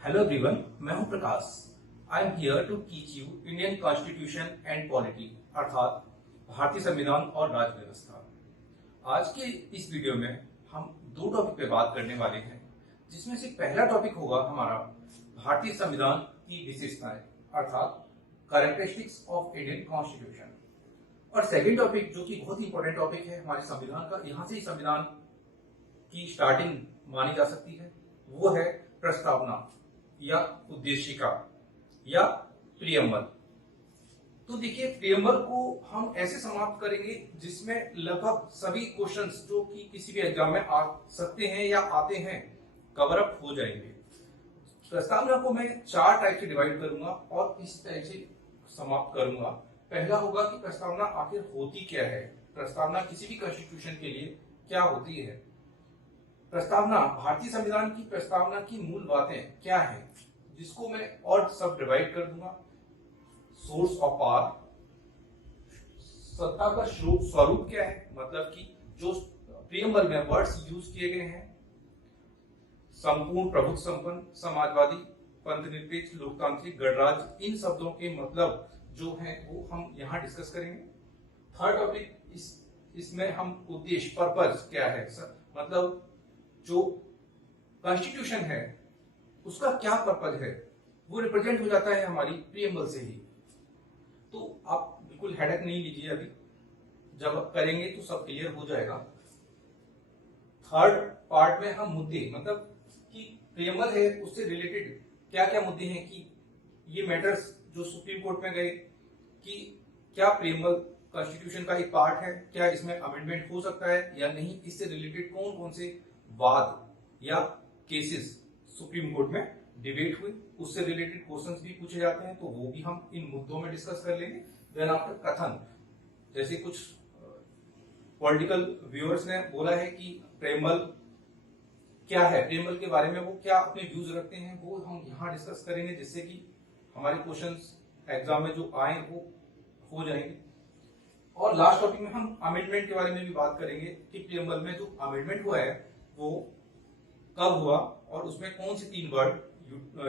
Hello everyone, मैं हूं Prakash. I am here to teach you Indian constitution and polity, अर्थात भारतीय संविधान और राज्य व्यवस्था। आज के इस वीडियो में हम दो टॉपिक पे बात करने वाले हैं, जिसमें से पहला टॉपिक होगा हमारा भारतीय संविधान की विशेषताएं, अर्थात कैरेक्टरिस्टिक्स ऑफ इंडियन कॉन्स्टिट्यूशन। और सेकेंड टॉपिक, जो कि बहुत ही इंपॉर्टेंट टॉपिक है हमारे संविधान का, यहाँ से ही संविधान की स्टार्टिंग मानी जा सकती है, वो है प्रस्तावना या उद्देशिका या प्रियम्बल। तो देखिए, प्रियम्बल को हम ऐसे समाप्त करेंगे जिसमें लगभग सभी क्वेश्चंस जो कि किसी भी एग्जाम में आ सकते हैं या आते हैं कवर अप हो जाएंगे। प्रस्तावना को मैं चार टाइप से डिवाइड करूंगा और इस टाइप से समाप्त करूंगा। पहला होगा कि प्रस्तावना आखिर होती क्या है, प्रस्तावना किसी भी कॉन्स्टिट्यूशन के लिए क्या होती है। प्रस्तावना, भारतीय संविधान की प्रस्तावना की मूल बातें क्या है, जिसको मैं और सब डिवाइड कर दूंगा। सोर्स ऑफ पावर, सत्ता का स्वरूप क्या है, मतलब कि जो प्रियम्बल में वर्ड्स यूज किए गए हैं। संपूर्ण, प्रभुत्व संपन्न, समाजवादी, पंथनिरपेक्ष, लोकतांत्रिक, गणराज्य, इन शब्दों के मतलब जो हैं वो हम यहाँ डिस्कस करेंगे। थर्ड टॉपिक, इसमें हम उद्देश्य, पर्पस क्या है, मतलब जो कॉन्स्टिट्यूशन है उसका क्या पर्पज है, वो रिप्रेजेंट हो जाता है हमारी प्रियम्बल से ही। तो आप बिल्कुल हेडेक नहीं लीजिए, अभी जब आप करेंगे तो सब क्लियर हो जाएगा। थर्ड पार्ट में हम मुद्दे, मतलब कि प्रियम्बल है उससे रिलेटेड क्या क्या मुद्दे हैं, कि ये मैटर्स जो सुप्रीम कोर्ट में गए कि क्या प्रियम्बल कॉन्स्टिट्यूशन का एक पार्ट है, क्या इसमें अमेंडमेंट हो सकता है या नहीं, इससे रिलेटेड कौन कौन से वाद या केसेस सुप्रीम कोर्ट में डिबेट हुए, उससे रिलेटेड क्वेश्चंस भी पूछे जाते हैं, तो वो भी हम इन मुद्दों में डिस्कस कर लेंगे। देन आफ्टर कथन, जैसे कुछ पॉलिटिकल व्यूअर्स ने बोला है कि प्रियम्बल क्या है, प्रियम्बल के बारे में वो क्या अपने व्यूज रखते हैं, वो हम यहाँ डिस्कस करेंगे, जिससे कि हमारे क्वेश्चंस एग्जाम में जो आए वो हो जाएंगे। और लास्ट टॉपिक में हम अमेंडमेंट के बारे में भी बात करेंगे कि प्रियम्बल में जो अमेंडमेंट हुआ है वो कब हुआ और उसमें कौन से तीन वर्ड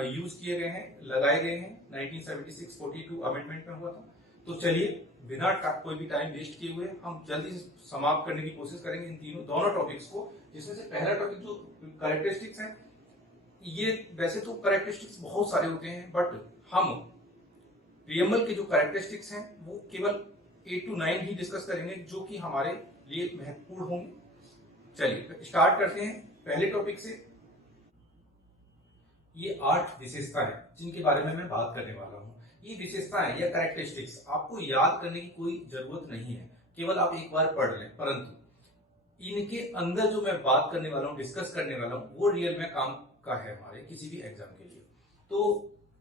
यूज किए गए हैं, लगाए गए हैं। 1976 42 अमेंडमेंट में हुआ था। तो चलिए, बिना कोई भी टाइम वेस्ट किए हुए हम जल्दी से समाप्त करने की कोशिश करेंगे इन दोनों टॉपिक्स को, जिसमें से पहला टॉपिक जो कैरेक्टरिस्टिक्स है, ये वैसे तो कैरेक्टरिस्टिक्स बहुत सारे होते हैं, बट हम प्रियम्बल के जो कैरेक्टरिस्टिक्स हैं वो केवल 8 to 9 ही डिस्कस करेंगे, जो कि हमारे लिए महत्वपूर्ण होंगे। चलिए स्टार्ट करते हैं पहले टॉपिक से। ये 8 विशेषताएं जिनके बारे में मैं बात करने वाला हूं, ये विशेषताएं या कैरेक्टरिस्टिक्स आपको याद करने की कोई जरूरत नहीं है, केवल आप एक बार पढ़ लें, परंतु इनके अंदर जो मैं बात करने वाला हूं, डिस्कस करने वाला हूं, वो रियल में काम का है हमारे किसी भी एग्जाम के लिए। तो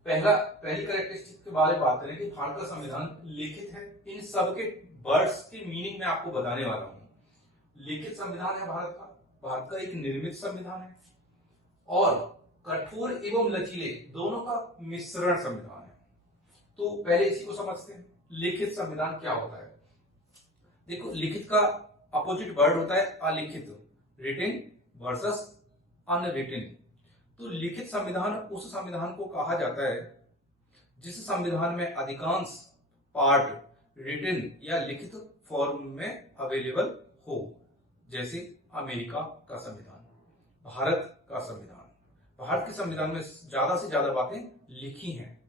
पहली कैरेक्टरिस्टिक के बारे में बात करें कि भारत का संविधान लिखित है। इन सब के वर्ड्स के मीनिंग में आपको बताने वाला हूं। लिखित संविधान है भारत का एक निर्मित संविधान है, और कठोर एवं लचीले दोनों का मिश्रण संविधान है। तो पहले इसी को समझते हैं, लिखित संविधान क्या होता है। देखो, लिखित का अपोजिट वर्ड होता है अलिखित, रिटन वर्सेस अनरिटन। तो लिखित संविधान उस संविधान को कहा जाता है जिस संविधान में अधिकांश पार्ट रिटन या लिखित फॉर्म में अवेलेबल हो, जैसे अमेरिका का संविधान, भारत का संविधान। भारत के संविधान में ज्यादा से ज्यादा बातें लिखी हैं।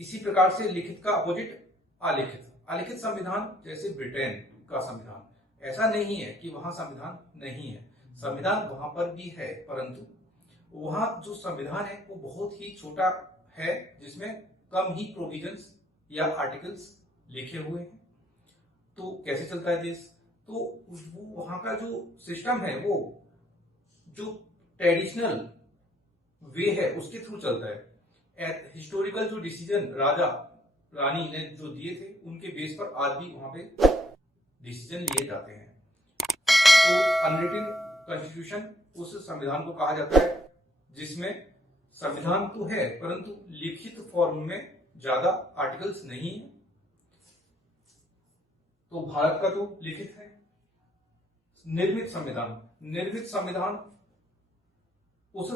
इसी प्रकार से लिखित का अपोजिट अलिखित। अलिखित संविधान जैसे ब्रिटेन का संविधान, ऐसा नहीं है कि वहां संविधान नहीं है, संविधान वहां पर भी है, परंतु वहां जो संविधान है वो बहुत ही छोटा है, जिसमें कम ही प्रोविजंस या आर्टिकल्स लिखे हुए हैं। तो कैसे चलता है देश, तो वो वहां का जो सिस्टम है वो जो ट्रेडिशनल वे है उसके थ्रू चलता है। हिस्टोरिकल जो डिसीजन राजा रानी ने जो दिए थे उनके बेस पर आज भी वहां पे डिसीजन लिए जाते हैं। तो अनरिटन कॉन्स्टिट्यूशन उस संविधान को कहा जाता है जिसमें संविधान तो है परंतु लिखित फॉर्म में ज्यादा आर्टिकल्स नहीं है। तो भारत का तो लिखित है। निर्मित संविधान, निर्मित संविधान उस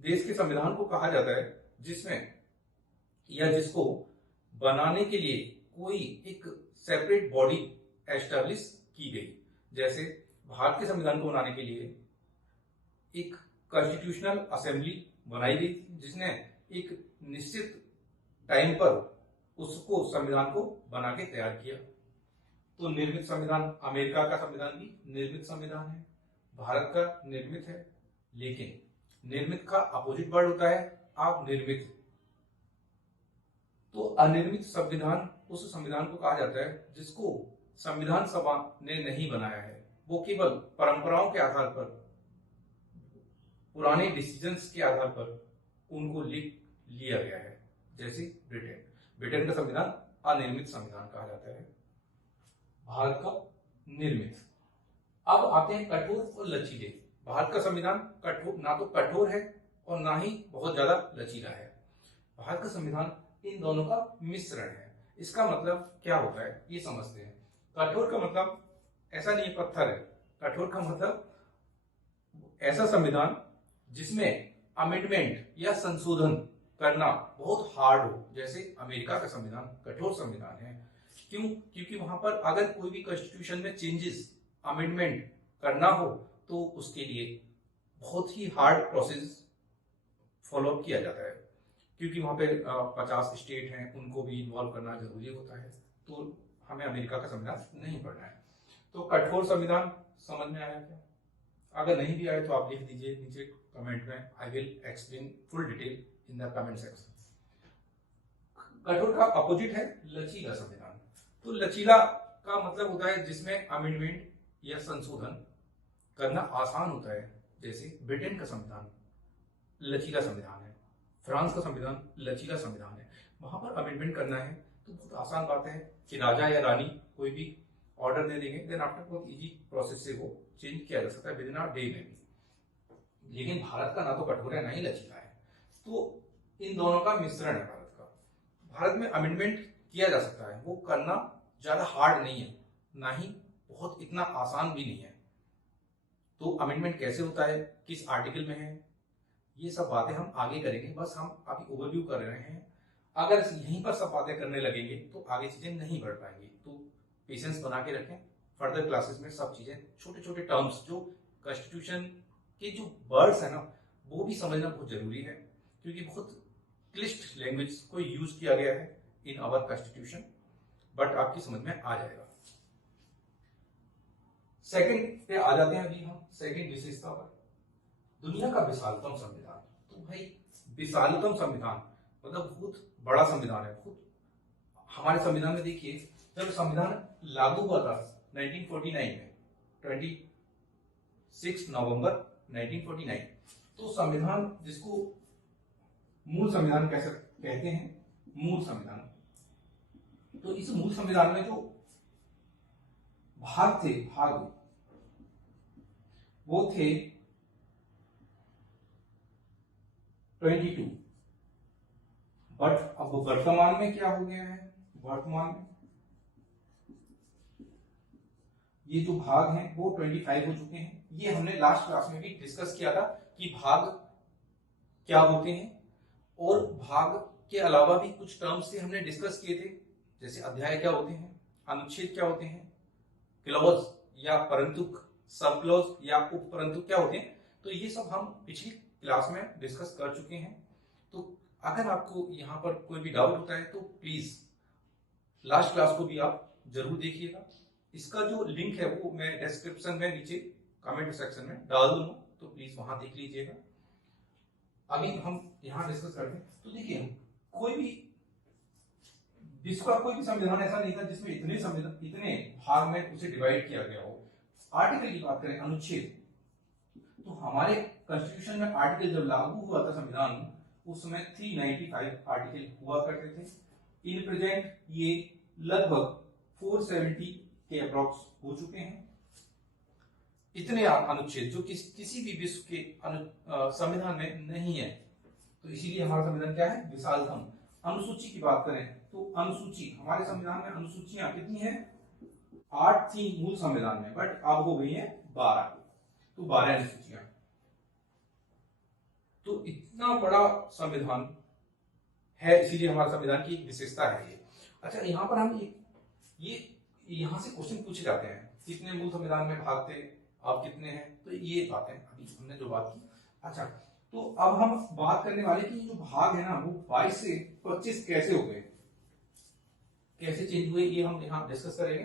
देश के संविधान को कहा जाता है जिसमें या जिसको बनाने के लिए कोई एक सेपरेट बॉडी एस्टैब्लिश की गई। जैसे भारत के संविधान को बनाने के लिए एक कॉन्स्टिट्यूशनल असेंबली बनाई गई थी जिसने एक निश्चित टाइम पर उसको संविधान को बना के तैयार किया। तो निर्मित संविधान, अमेरिका का संविधान भी निर्मित संविधान है, भारत का निर्मित है, लेकिन निर्मित का अपोजिट वर्ड होता है अनिर्मित। तो अनिर्मित संविधान उस संविधान को कहा जाता है जिसको संविधान सभा ने नहीं बनाया है, वो केवल परंपराओं के आधार पर, पुराने डिसीजंस के आधार पर उनको लिख लिया गया है। जैसे ब्रिटेन का संविधान अनिर्मित संविधान कहा जाता है, भारत का निर्मित। अब आते हैं कठोर और लचीले। भारत का संविधान कठोर, ना तो कठोर है और ना ही बहुत ज्यादा लचीला है। भारत का संविधान इन दोनों का मिश्रण है। इसका मतलब क्या होता है ये समझते हैं। कठोर का मतलब ऐसा नहीं पत्थर है, कठोर का मतलब ऐसा संविधान जिसमें अमेंडमेंट या संशोधन करना बहुत हार्ड हो। जैसे अमेरिका का संविधान कठोर संविधान है। क्यों? क्योंकि वहां पर अगर कोई भी कॉन्स्टिट्यूशन में चेंजेस, अमेंडमेंट करना हो तो उसके लिए बहुत ही हार्ड प्रोसेस फॉलो किया जाता है, क्योंकि वहां पे 50 स्टेट हैं, उनको भी इन्वॉल्व करना जरूरी होता है। तो हमें अमेरिका का संविधान नहीं पढ़ना है। तो कठोर संविधान समझ में आया क्या? अगर नहीं भी आए तो आप लिख दीजिए नीचे कमेंट में, I will explain full detail in the comment section. कठोर का अपोजिट है लचीला संविधान। तो लचीला का मतलब होता है जिसमें अमेंडमेंट या संशोधन करना आसान होता है। जैसे ब्रिटेन का संविधान लचीला संविधान है, फ्रांस का संविधान लचीला संविधान है। वहां पर अमेंडमेंट करना है तो बहुत आसान बात है कि राजा या रानी कोई भी ऑर्डर दे देंगे, देन आफ्टर बहुत इजी प्रोसेस से वो चेंज किया जा सकता है विद इन अ डे में भी। लेकिन भारत का ना तो कठोर है ना ही लचीला है, तो इन दोनों का मिश्रण है भारत का। भारत में अमेंडमेंट किया जा सकता है, वो करना ज्यादा हार्ड नहीं है, ना ही बहुत इतना आसान भी नहीं है। तो अमेंडमेंट कैसे होता है, किस आर्टिकल में है, ये सब बातें हम आगे करेंगे। बस हम अभी ओवरव्यू कर रहे हैं। अगर यहीं पर सब बातें करने लगेंगे तो आगे चीजें नहीं बढ़ पाएंगी। तो पेशेंस बना के रखें। फर्दर क्लासेस में सब चीजें, छोटे छोटे टर्म्स जो कॉन्स्टिट्यूशन के जो वर्ड्स है ना, वो भी समझना बहुत जरूरी है, क्योंकि बहुत क्लिष्ट लैंग्वेज को यूज किया गया है इन आवर कॉन्स्टिट्यूशन, बट आपकी समझ में आ जाएगा। सेकंड पे आ जाते हैं अभी हम, सेकंड विशेषता पर, दुनिया का विशालतम संविधान। तो भाई विशालतम संविधान मतलब बहुत बड़ा संविधान है। बहुत हमारे संविधान में देखिए, जब संविधान लागू हुआ था 1949 में, 26 नवंबर 1949, तो संविधान जिसको मूल संविधान कहते हैं, मूल संविधान। तो इस मूल संविधान में जो भाग थे, वो थे 22। बट अब वर्तमान में क्या हो गया है, वर्तमान में ये जो भाग हैं वो 25 हो चुके हैं। ये हमने लास्ट क्लास में भी डिस्कस किया था कि भाग क्या होते हैं, और भाग के अलावा भी कुछ टर्म्स से हमने डिस्कस किए थे, जैसे अध्याय क्या होते हैं, अनुच्छेद क्या होते हैं, क्लॉज या परंतुक, सब क्लॉज या उप परंतुक क्या होते हैं। तो ये सब हम पिछली क्लास में डिस्कस कर चुके हैं। तो अगर आपको यहाँ पर कोई भी डाउट होता है तो प्लीज लास्ट क्लास को भी आप जरूर देखिएगा। इसका जो लिंक है वो मैं डिस्क्रिप्शन में नीचे कमेंट सेक्शन में डाल दूंगा, तो प्लीज वहां देख लीजिएगा। अभी हम यहाँ डिस्कस करते हैं। तो देखिए, कोई भी विश्व का कोई भी संविधान ऐसा नहीं था जिसमें इतने भाग में उसे डिवाइड किया गया हो। आर्टिकल की बात करें, अनुच्छेद, तो हमारे कॉन्स्टिट्यूशन में आर्टिकल जब लागू हुआ था संविधान, उस समय 395 आर्टिकल हुआ करते थे। इन प्रेजेंट ये लगभग 470 के अप्रॉक्स हो चुके हैं। इतने अनुच्छेद जो किसी भी विश्व के संविधान में नहीं है। तो इसीलिए हमारा संविधान क्या है, विशालतम। अनुसूची की बात करें तो अनुसूची, हमारे संविधान में अनुसूचियां कितनी हैं, 8 थी मूल संविधान में, बट अब हो गई है 12। तो 12 अनुसूचियां। तो इतना बड़ा संविधान है, इसीलिए हमारा संविधान की एक विशेषता है ये। अच्छा, यहाँ पर हम ये यहाँ से क्वेश्चन पूछे जाते हैं, कितने मूल संविधान में भाग थे, आप कितने हैं, तो ये बातें अभी हमने जो बात की। अच्छा, तो अब हम बात करने वाले कि जो भाग है ना वो 22 से 25 कैसे हो गए, कैसे चेंज हुए, ये हम यहाँ डिस्कस करेंगे।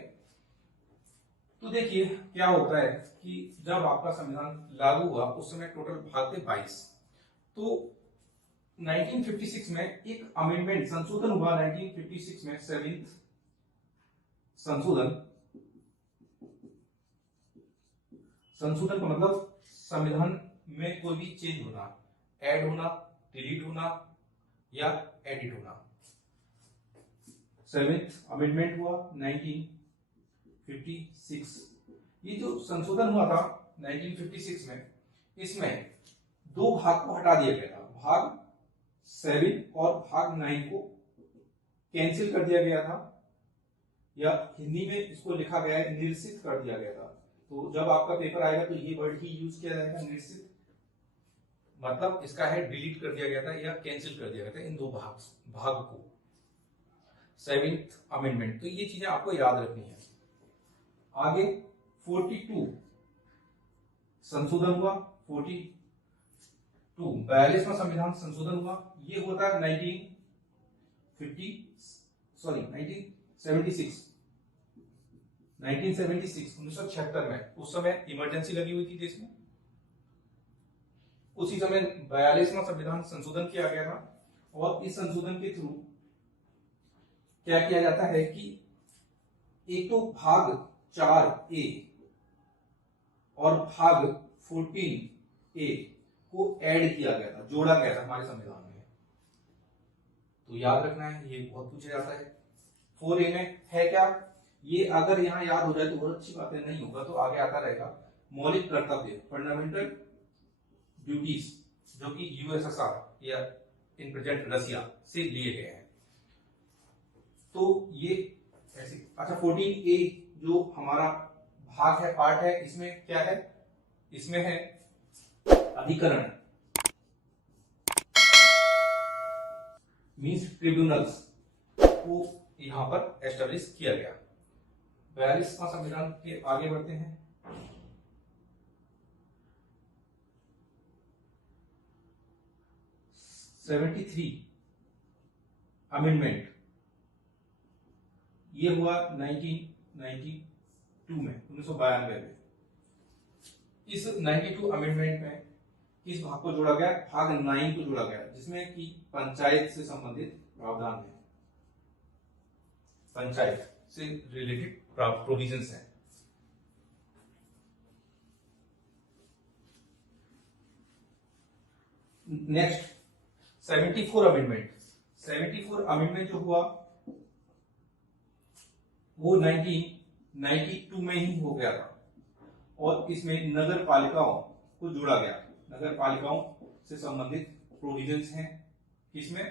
तो देखिए क्या होता है कि जब आपका संविधान लागू हुआ उस समय टोटल भाग थे 22। तो 1956 में एक अमेंडमेंट संशोधन हुआ, 1956 में 7th संशोधन। संशोधन का मतलब संविधान में कोई भी चेंज होना, ऐड होना, डिलीट होना या एडिट होना। 7th अमेंडमेंट हुआ 1956। ये जो संशोधन हुआ था 1956 में, इसमें दो भाग को हटा दिया गया था, भाग 7 और भाग 9 को कैंसिल कर दिया गया था, या हिंदी में इसको लिखा गया है निरसित कर दिया गया था। तो जब आपका पेपर आएगा तो ये वर्ड ही यूज किया जाएगा, निरसित, मतलब इसका है डिलीट कर दिया गया था या कैंसिल कर दिया गया था इन दो भाग को, 7th अमेंडमेंट। तो ये चीजें आपको याद रखनी है। आगे 42 संशोधन हुआ, 42 42वां संविधान संशोधन हुआ, ये हुआ था 1976 में। उस समय इमरजेंसी लगी हुई थी देश में, उसी समय 42वां संविधान संशोधन किया गया था। और इस संशोधन के थ्रू क्या किया जाता है कि एक तो भाग 4A और भाग 14A को ऐड किया गया था, जोड़ा गया था हमारे संविधान में। तो याद रखना है, ये बहुत पूछा जाता है। 4A में है क्या, ये अगर यहाँ याद हो जाए तो बहुत अच्छी बात है, नहीं होगा तो आगे आता रहेगा। मौलिक कर्तव्य, फंडामेंटल ड्यूटीज, जो कि यूएसएसआर या इन प्रेजेंट रसिया से लिए गए हैं। तो ये ऐसे। अच्छा, 14A जो हमारा भाग है, पार्ट है, इसमें क्या है, इसमें है अधिकरण, मींस ट्रिब्यूनल्स को यहां पर एस्टेब्लिश किया गया। 42वां संविधान के आगे बढ़ते हैं। (73) अमेंडमेंट, ये हुआ 1992 में, 1992 में। इस 92 अमेंडमेंट में किस भाग को जोड़ा गया, भाग 9 को जोड़ा गया, जिसमें कि पंचायत से संबंधित प्रावधान है, पंचायत से रिलेटेड प्रोविजंस हैं। Next 74 amendment. 74 अमेंडमेंट जो हुआ वो 1992 में ही हो गया था, और इसमें नगर पालिकाओं को जोड़ा गया। नगर पालिकाओं से संबंधित प्रोविजंस हैं, किसमें,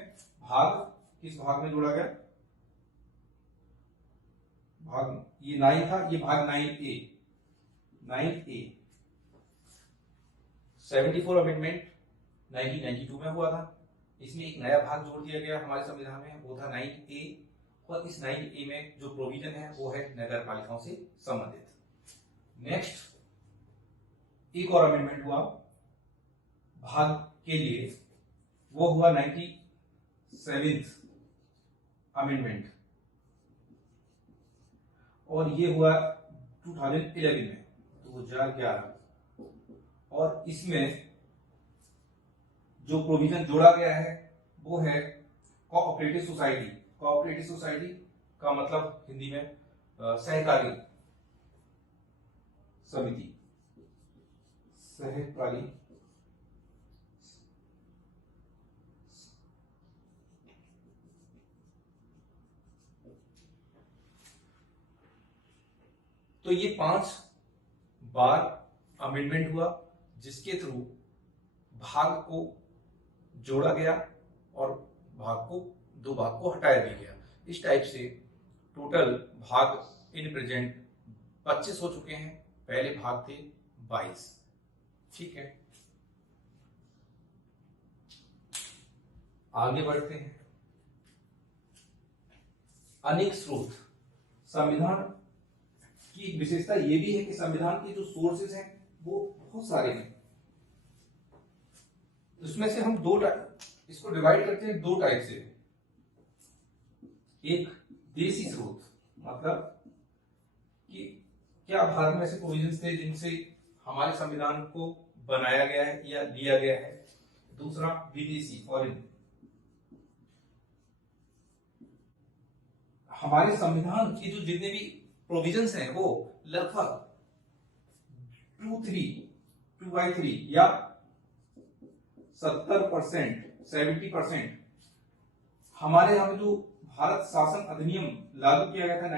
किस भाग में जोड़ा गया, भाग, ये 9 था, ये भाग 9A। 74 अमेंडमेंट 1992 में हुआ था, इसमें एक नया भाग जोड़ दिया गया हमारे संविधान में, वो था 9A। और इस 9A में जो प्रोविजन है वो है नगर पालिकाओं से संबंधित। नेक्स्ट एक और अमेंडमेंट हुआ भाग के लिए, वो हुआ 97th अमेंडमेंट, और ये हुआ 2011 में, 2011। और इसमें जो प्रोविजन जोड़ा गया है वो है कोऑपरेटिव सोसाइटी। कोऑपरेटिव सोसाइटी का मतलब हिंदी में सहकारी समिति, सहकारी तो ये 5 बार अमेंडमेंट हुआ, जिसके थ्रू भाग को जोड़ा गया और दो भाग को हटाया भी गया। इस टाइप से टोटल भाग इन प्रेजेंट 25 हो चुके हैं, पहले भाग थे 22। ठीक है। आगे बढ़ते हैं। अनेक स्रोत। संविधान की विशेषता ये भी है कि संविधान के जो सोर्सेज हैं वो बहुत सारे हैं। उसमें से हम इसको डिवाइड करते हैं दो टाइप से। एक देसी स्रोत, मतलब कि क्या भारत में ऐसे प्रोविजंस थे जिनसे हमारे संविधान को बनाया गया है या लिया गया है। दूसरा विदेशी, फॉरेन। हमारे संविधान की जो जितने भी प्रोविजंस हैं वो लगभग 2/3 या 70%, 70% हमारे यहाँ जो भारत शासन अधिनियम लागू किया गया था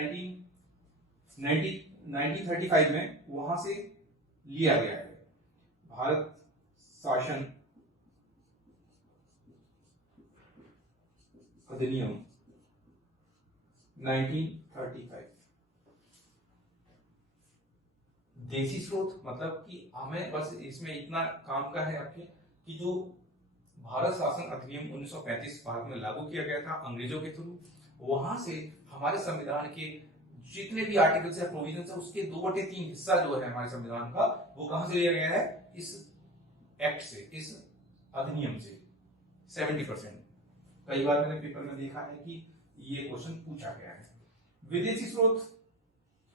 1935 में, वहां से लिया गया है। भारत शासन अधिनियम 1935। देसी स्रोत मतलब कि हमें बस इसमें इतना काम का है आपके कि जो भारत शासन अधिनियम 1935 भारत में लागू किया गया था अंग्रेजों के थ्रू, वहां से हमारे संविधान के जितने भी आर्टिकल्स या प्रोविजंस है उसके 2/3 हिस्सा जो है हमारे संविधान का, वो कहां से लिया गया है, इस एक्ट से, इस अधिनियम से। 70%। कई बार मैंने पेपर में देखा है कि ये क्वेश्चन पूछा गया है। विदेशी स्रोत,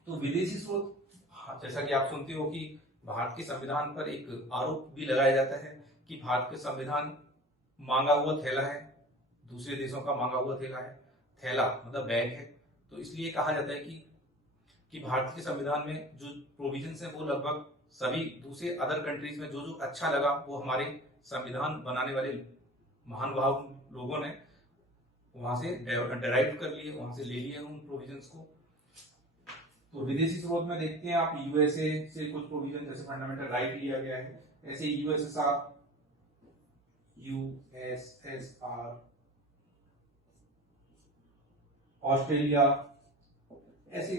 तो विदेशी स्रोत जैसा कि आप सुनते हो कि भारत के संविधान पर एक आरोप भी लगाया जाता है कि भारत के संविधान मांगा हुआ थैला है, दूसरे देशों का मांगा हुआ थैला है। थैला मतलब बैग है, तो इसलिए कहा जाता है कि भारत के संविधान में जो प्रोविजंस है वो लगभग सभी दूसरे अदर कंट्रीज में जो जो अच्छा लगा वो हमारे संविधान बनाने वाले महानुभाव लोगों ने वहां से डेराइव कर लिए, वहां से ले लिए उन प्रोविजंस को। तो विदेशी स्रोत में देखते हैं आप, यूएसए से कुछ प्रोविजन जैसे फंडामेंटल राइट लिया गया है, ऐसे यूएसएसआर, ऑस्ट्रेलिया, ऐसे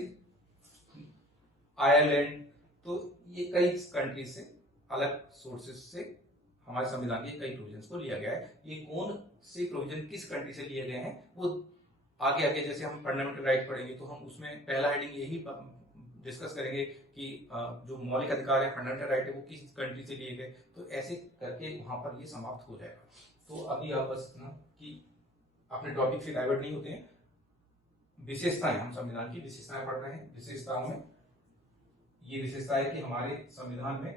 आयरलैंड। तो ये कई कंट्रीज से, अलग सोर्सेस से हमारे संविधान के कई प्रोविजंस को लिया गया है। ये कौन से प्रोविजन किस कंट्री से लिए गए हैं वो आगे आगे जैसे हम फंडामेंटल राइट पढ़ेंगे तो हम उसमें पहला हेडिंग यही डिस्कस करेंगे कि जो मौलिक अधिकार है, फंडामेंटल राइट है, वो किस कंट्री से लिए गए। तो ऐसे करके वहां पर ये समाप्त हो जाएगा। तो अभी आप बस ना कि अपने टॉपिक से डाइवर्ट नहीं होते हैं। विशेषताएं, हम संविधान की विशेषताएं पढ़ रहे हैं। विशेषताओं में ये विशेषता है कि हमारे संविधान में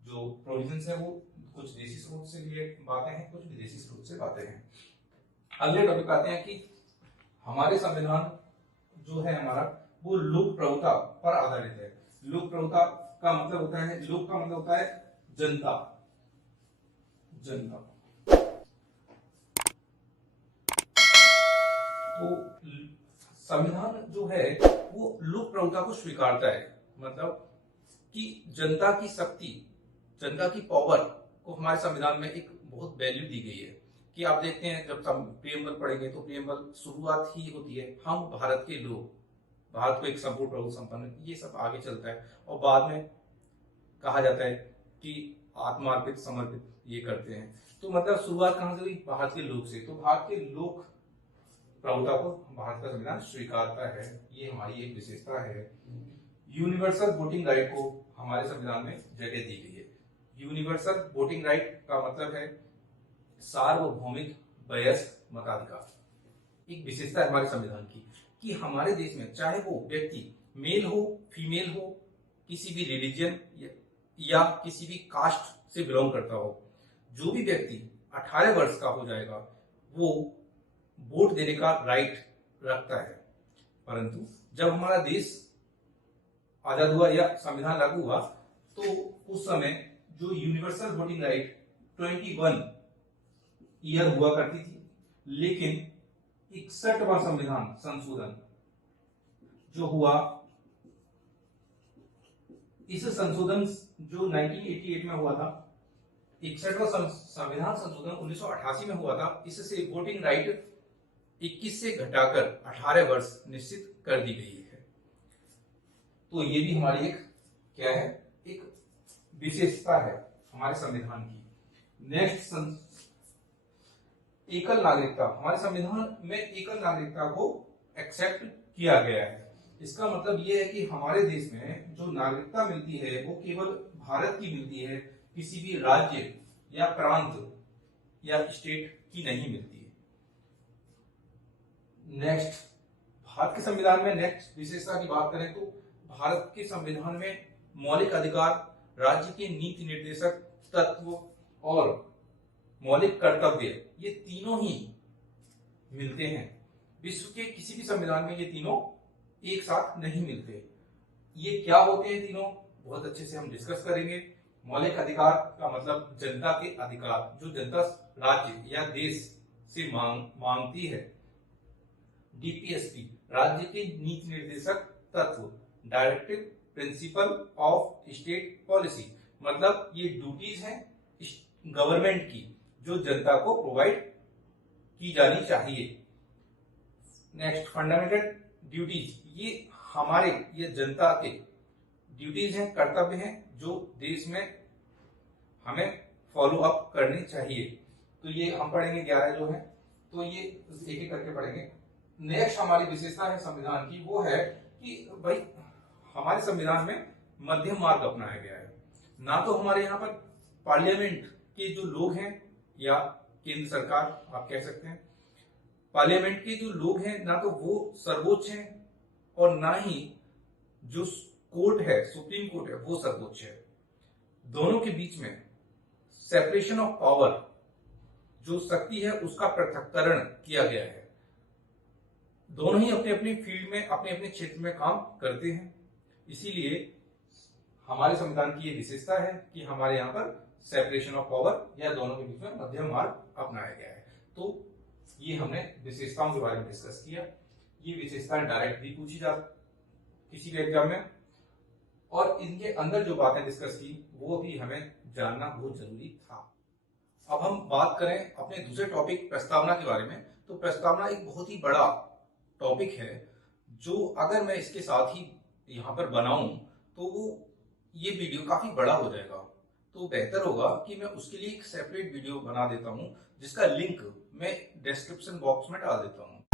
जो प्रोविजंस है वो कुछ देशी स्रोत से लिए बातें हैं, कुछ विदेशी स्रोत से बातें हैं। अगले टॉपिक आते हैं कि हमारे संविधान जो है हमारा वो लोक प्रभुता पर आधारित है। लोक प्रभुता का मतलब होता है, लोक का मतलब होता है जनता, जनता। तो संविधान जो है वो लोक प्रभुता को स्वीकारता है, मतलब कि जनता की शक्ति, जनता की पावर को हमारे संविधान में एक बहुत वैल्यू दी गई है। कि आप देखते हैं जब हम प्रियम्बल पढ़ेंगे तो प्रियम्बल शुरुआत ही होती है हम भारत के लोग, भारत को एक संपूर्ण प्रभु संपन्न, ये सब आगे चलता है और बाद में कहा जाता है कि आत्मार्पित समर्पित ये करते हैं। तो मतलब शुरुआत कहां से हुई, भारत के लोग से। तो भारत के लोक प्रभुता को भारत का संविधान स्वीकारता है, ये हमारी एक विशेषता है। यूनिवर्सल वोटिंग राइट को हमारे संविधान में जगह दी गई है। यूनिवर्सल वोटिंग राइट का मतलब है सार्वभौमिक वयस्क मताधिकार। एक विशेषता है हमारे संविधान की कि हमारे देश में चाहे वो व्यक्ति मेल हो, फीमेल हो, किसी भी रिलीजन या किसी भी कास्ट से बिलोंग करता हो, जो भी व्यक्ति 18 वर्ष का हो जाएगा वो वोट देने का राइट रखता है। परंतु जब हमारा देश आजाद हुआ या संविधान लागू हुआ तो उस समय जो यूनिवर्सल वोटिंग राइट 21 ईयर हुआ करती थी, लेकिन 61वां संविधान संशोधन जो हुआ, इस संशोधन जो 1988 में हुआ था, 61वां संविधान संशोधन 1988 में हुआ था, इससे वोटिंग राइट 21 से घटाकर 18 वर्ष निश्चित कर दी गई है। तो ये भी हमारी एक क्या है, एक विशेषता है हमारे संविधान की। नेक्स्ट एकल नागरिकता, हमारे संविधान में एकल नागरिकता को एक्सेप्ट किया गया है। इसका मतलब ये है कि हमारे देश में जो नागरिकता मिलती है वो केवल भारत की मिलती है, किसी भी राज्य या प्रांत या स्टेट की नहीं मिलती है। नेक्स्ट, भारत के संविधान में नेक्स्ट विशेषता की बात करें तो भारत के संविधान में मौलिक अधिकार, राज्य के नीति निर्देशक तत्व और मौलिक कर्तव्य, ये तीनों ही मिलते हैं। विश्व के किसी भी संविधान में ये तीनों एक साथ नहीं मिलते। ये क्या होते हैं तीनों, बहुत अच्छे से हम डिस्कस करेंगे। मौलिक अधिकार का मतलब जनता के अधिकार, जो जनता राज्य या देश से मांगती है। डीपीएसपी, राज्य के नीति निर्देशक तत्व, directive principle of state policy, मतलब ये ड्यूटीज हैं गवर्नमेंट की जो जनता को प्रोवाइड की जानी चाहिए। नेक्स्ट, फंडामेंटल ड्यूटीज, ये हमारे ये जनता के ड्यूटीज हैं, कर्तव्य हैं जो देश में हमें फॉलो अप करने चाहिए। तो ये हम पढ़ेंगे 11 जो है, तो ये एक एक करके पढ़ेंगे। नेक्स्ट हमारी विशेषता है संविधान की, वो है कि भाई हमारे संविधान में मध्यम मार्ग अपनाया गया है। ना तो हमारे यहाँ पर पार्लियामेंट के जो लोग हैं या केंद्र सरकार आप कह सकते हैं, पार्लियामेंट के जो लोग हैं ना तो वो सर्वोच्च हैं और ना ही जो कोर्ट है, सुप्रीम कोर्ट है, वो सर्वोच्च है। दोनों के बीच में सेपरेशन ऑफ पावर, जो शक्ति है उसका पृथक्करण किया गया है। दोनों ही अपने अपने फील्ड में, अपने अपने क्षेत्र में काम करते हैं। इसीलिए हमारे संविधान की ये विशेषता है कि हमारे यहाँ पर सेपरेशन ऑफ पावर या दोनों के बीच में मध्यम मार्ग अपनाया गया है। तो ये हमने विशेषताओं के बारे में डिस्कस किया। ये विशेषताएं डायरेक्ट भी पूछी जा किसी के एग्जाम में, और इनके अंदर जो बातें डिस्कस की वो भी हमें जानना बहुत जरूरी था। अब हम बात करें अपने दूसरे टॉपिक प्रस्तावना के बारे में। तो प्रस्तावना एक बहुत ही बड़ा टॉपिक है, जो अगर मैं इसके साथ ही यहाँ पर बनाऊं तो वो ये वीडियो काफी बड़ा हो जाएगा। तो बेहतर होगा कि मैं उसके लिए एक सेपरेट वीडियो बना देता हूँ, जिसका लिंक मैं डिस्क्रिप्शन बॉक्स में डाल देता हूँ।